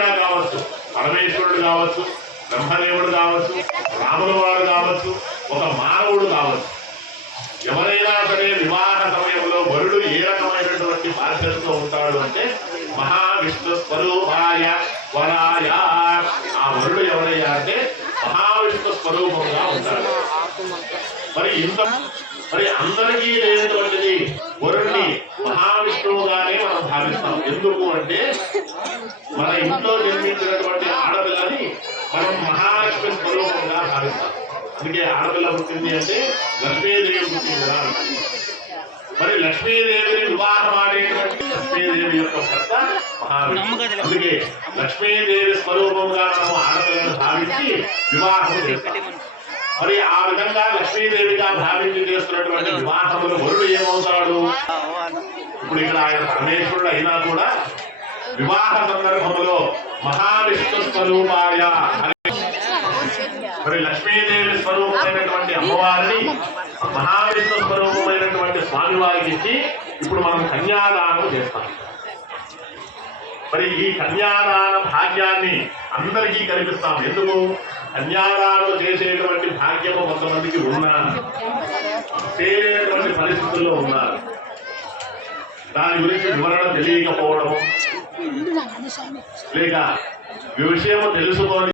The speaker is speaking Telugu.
కావచ్చు, పరమేశ్వరుడు కావచ్చు, బ్రహ్మదేవుడు కావచ్చు, రాముల వారు కావచ్చు, ఒక మానవుడు కావచ్చు, ఎవరైనా సరే వివాహ సమయంలో వరుడు ఏ రకమైనటువంటి బాధ్యతతో ఉంటాడు అంటే మహావిష్ణు స్వరూపాయ వరాయ. ఆ వరుడు ఎవరయ్యా అంటే మహావిష్ణు స్వరూపంగా ఉంటాడు. మరి అందరికీ లేనటువంటిది వరుణ్ణి మహావిష్ణువుగానే మనం భావిస్తాం. ఎందుకు అంటే మన ఇంట్లో జన్మించినటువంటి ఆడపిల్లని మనం మహాలక్ష్మి స్వరూపంగా భావిస్తాం. అందుకే ఆడపిల్ల పుట్టింది అంటే లక్ష్మీదేవి పుట్టిందిరా. మరి లక్ష్మీదేవిని వివాహం ఆడేటువంటి లక్ష్మీదేవి యొక్క భర్త మహావిష్ణువు. అందుకే లక్ష్మీదేవి స్వరూపంగా మనం ఆడపిల్లను భావించి వివాహం చేస్తాం. మరి ఆ విధంగా లక్ష్మీదేవిగా భావించి చేస్తున్నటువంటి వివాహంలో వరుడు ఏమవుతాడు? ఇప్పుడు ఇక్కడ ఆయన పరమేశ్వరుడు అయినా కూడా వివాహ సందర్భంలో మహావిష్ణు స్వరూపాయ, మరి లక్ష్మీదేవి స్వరూపమైనటువంటి అమ్మవారిని మహావిష్ణు స్వరూపమైనటువంటి స్వామివారికి ఇచ్చి ఇప్పుడు మనం కన్యాదానం చేస్తాం. మరి ఈ కన్యాదాన భాగ్యాన్ని అందరికీ కల్పిస్తాం. ఎందుకు? కన్యాదానం చేసేటువంటి భాగ్యము కొంతమందికి ఉన్నా చేరేటువంటి పరిస్థితుల్లో ఉన్నారు. దాని గురించి వివరణ తెలియకపోవడము, లేక విషయము తెలుసుకొని